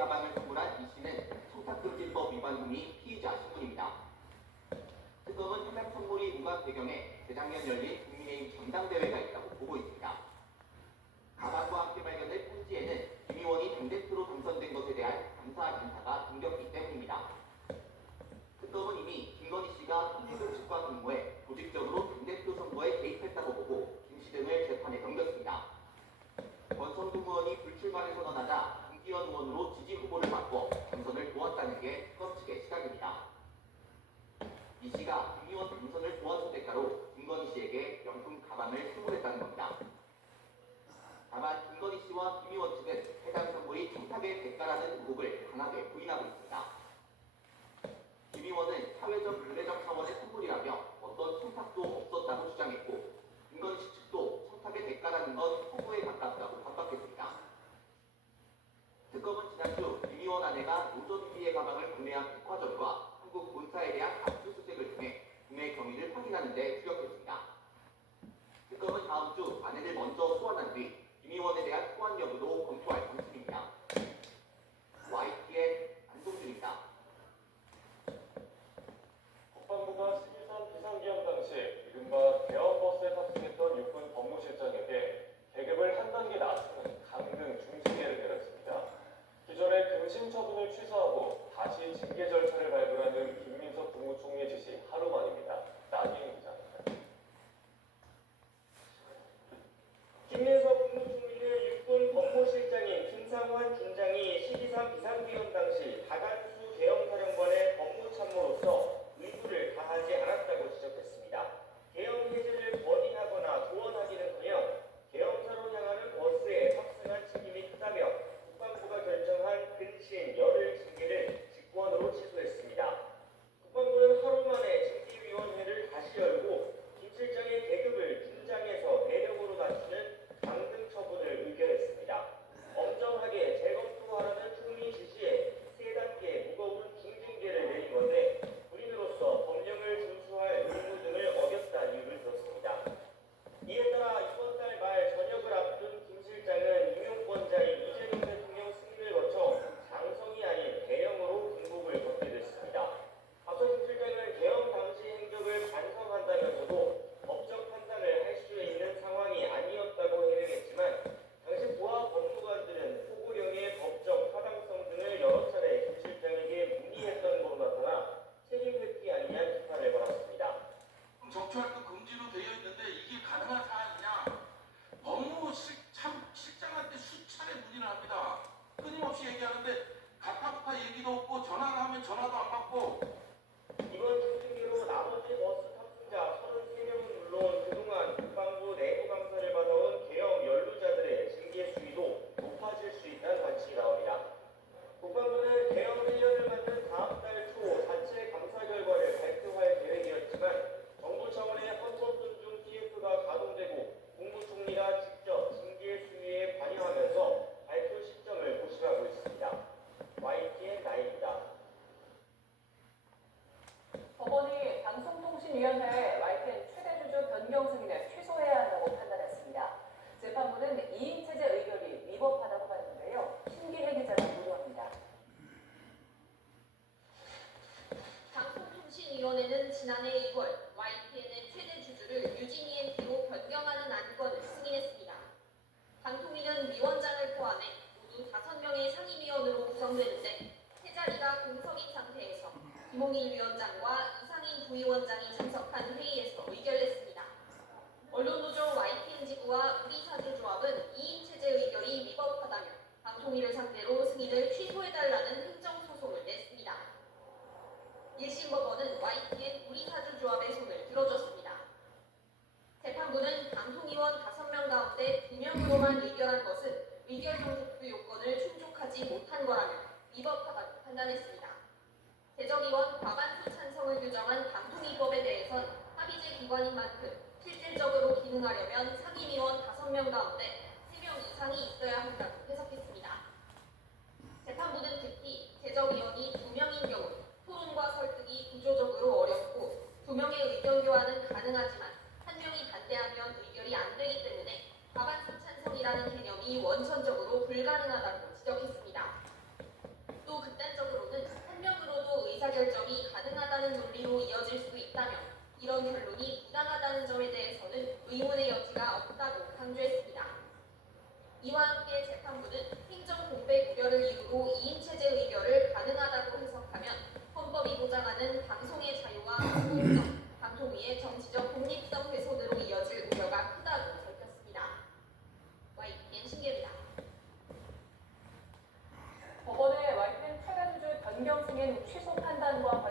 가방을 선물한 이 씨는 청탁금지법 위반 혐의 피의자 신분입니다. 특검은 혈액 선물이 무관 배경에 재작년 열린 국민의힘 전당대회가 있다고 보고 있습니다. 가방과 함께 발견된 편지에는 김 의원이 당대표로 당선된 것에 대한 감사 인사가 담겼기 때문입니다. 특검은 이미 김건희 씨가 통일교칙과 근무해 조직적으로 당대표 선거에 개입했다고 보고 김 씨 등을 재판에 넘겼습니다. 권성동 의원이 불출마를 선언하자 김기현 의원으로 지지 후보를 바꿔 당선을 도왔다는 게 특검 측의 시각입니다. 이 씨가 김 의원 당선을 도와준 대가로 김건희 씨에게 명품 가방을 선물했다는 겁니다. 다만 김건희 씨와 김 의원 측은 해당 선물이 청탁의 대가라는 의혹을 강하게 부인하고 있습니다. 김 의원은 사회적 윤회적 차원의 선물이라며 어떤 청탁도 없었다고 주장했고, 김건희 씨 측도 청탁의 대가라는 건 허구에 가깝다고 반박했습니다. 특검은 지난주 김 의원 아내가 노조비비의 가방을 구매한 백화점과 한국 본사에 대한 압수수색을 통해 구매 경위를 확인하는 데 주력했습니다. 특검은 다음 주 아내를 먼저 소환한 뒤 김 의원에 대한 소환 여부도 검토할 방침입니다. YTN 안동준입니다. 국방부가 12선 비상기험 당시 이른바 대형버스에 탑승했던 육군 법무실장에게 계급을 한 단계 낮추는 강등 중징계를 내렸습니다. 기존의 근심 처분을 취소하고 다시 징계 절차를 밟으라는 김민석 국무총리 지시 하루 만입니다. 나기인 기자입니다. 김민석 얘기하는데 가타부타 얘기도 없고 전화를 하면 전화도 안 받고. 이번 중징계로 나머지 버스 탑승자 33명은 물론 그동안 국방부 내부 감사를 받아온 계엄 연루자들의 징계 수위도 높아질 수 있다는 관측이 나옵니다. 국방부는 계엄 1년을 맞는 다음 달 초 자체 감사 결과를 발표할 계획이었지만 정부 차원의 헌법 존중 TF가 가동되고 국무총리가 직접 징계 수위에 관여하면서 발표 시점을 고심하고 있습니다. YTN 나인입니다. 법원이 방송통신위원회에 YTN 최대 주주 변경 승인을 취소해야 한다고 판단했습니다. 재판부는 이인체제 의결이 위법하다고 봤는데요. 신기혜 기자가 보도합니다. 방송통신위원회는 지난해 2월 YTN의 최대 주주를 유진 ENT로 변경하는 안건을 승인했습니다. 방통위는 위원장을 포함해 모두 5명의 상임위원으로 구성되는데 세 자리가 공석인 상태에서 김홍일 위원장과 이상인 부위원장이 참석한 회의에서 의결했습니다. 언론노조 YTN 지부와 우리사주조합은 2인 체제 의결이 위법하다며 방통위를 상대로 승인을 취소해달라는 행정소송을 냈습니다. 1심 법원은 YTN 우리사주조합의 손을 들어줬습니다. 재판부는 방통위원 5명 가운데 2명으로만 의결한 것은 의결 종족부 요건을 충족하지 못한 거라며 위법하다고 판단했습니다. 대정위원 과반수 찬성을 규정한 방통위법에 대해선 합의제 기관인 만큼 실질적으로 기능하려면 상임위원 5명 가운데 3명 이상이 있어야 한다고 해석했습니다. 재판부는 특히 대정위원이 2명인 경우 토론과 설득이 구조적으로 어렵고 2명의 의견 교환은 가능하지만 1명이 반대하면 의결이 안 되기 때문에 과반수 찬성이라는 개념이 원천적으로 불가능하다고 지적했습니다. 또 극단적으로는 1명으로도 의사결정이 가능하다는 논리로 이어질 수 있다면 이런 결론이 부당하다는 점에 대해서는 의문의 여지가 없다고 강조했습니다. 이와 함께 재판부는 행정공백 우려를 이유로 2인체제 의결을 가능하다고 해석하면 헌법이 보장하는 방송의 자유와 공공성, 방통위의 정치적 독립성 훼손으로 이어질 우려가 크다고 밝혔습니다. YTN 신기입니다. 법원의 YTN 최대 주주 변경 승인 취소 판단과